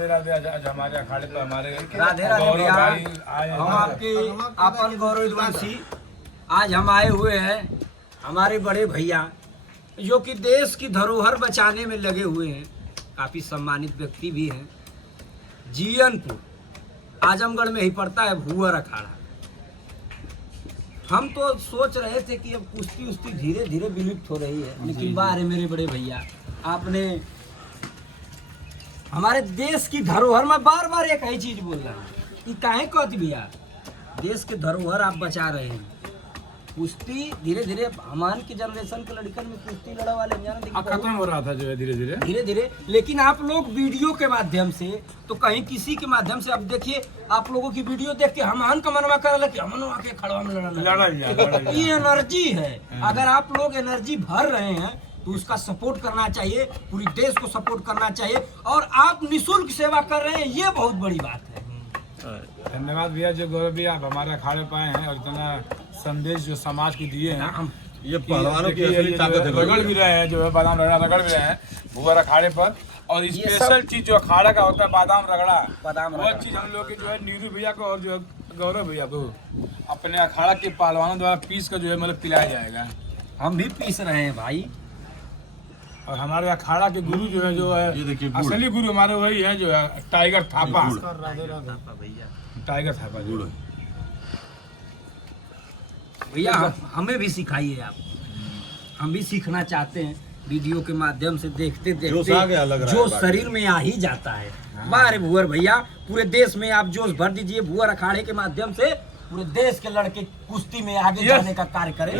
हमारे अखाड़े पर हमारे राधे राधे भैया, हम आपके आपन गौरव विद्वांसी आज हम आए हुए हैं। हमारे बड़े भैया जो कि देश की धरोहर बचाने में लगे हुए हैं, काफी सम्मानित व्यक्ति भी हैं। जीयनपुर आजमगढ़ में ही पड़ता है भूअर अखाड़ा। हम तो सोच रहे थे कि अब कुश्ती उस्ती धीरे धीरे विलुप्त हो रही है, लेकिन बारे मेरे बड़े भैया आपने हमारे देश की धरोहर में बार बार एक ही चीज बोल रहा हूँ कि काहे कहती भैया देश के धरोहर आप बचा रहे हैं। कुश्ती धीरे धीरे हमारे की जनरेशन के लड़कन में कुश्ती लड़ा वाले खत्म हो रहा था जो है धीरे धीरे। लेकिन आप लोग वीडियो के माध्यम से तो कहीं किसी के माध्यम से अब देखिए, आप लोगों की वीडियो देख के हमान का मनवा कर कि हमन आके खड़वा में लड़ा। ये एनर्जी है, अगर आप लोग एनर्जी भर रहे हैं तो उसका सपोर्ट करना चाहिए, पूरी देश को सपोर्ट करना चाहिए। और आप निःशुल्क सेवा कर रहे हैं, ये बहुत बड़ी बात है। धन्यवाद भैया, जो गौरव भैया आप हमारे अखाड़े पाए हैं और इतना संदेश जो समाज को दिए हैं। ये पहलवानों की असली ताकत है। रगड़ भी रहे हैं, जो है बादाम रगड़ा रगड़ भी रहे हैं भूअर अखाड़े पर। और स्पेशल चीज जो अखाड़ा का होता है बादाम रगड़ा, वो चीज हम लोग के जो है नीरू भैया को और जो है गौरव भैया को अपने अखाड़ा के पहलवानों द्वारा पीस कर जो है मतलब पिलाया जाएगा। हम भी पीस रहे हैं भाई। और हमारे अखाड़ा के गुरु जो है असली गुरु हमारे वही है जो है टाइगर थापा। टाइगर थापा गुरु भैया हमें भी सिखाइए आप, हम भी सीखना चाहते हैं। वीडियो के माध्यम से देखते देखते जो शरीर में आ ही जाता है। बारे भूअर भैया, पूरे देश में आप जोश भर दीजिए। भूअर अखाड़े के माध्यम से पूरे देश के लड़के कुश्ती में आगे जाने का कार्य करें।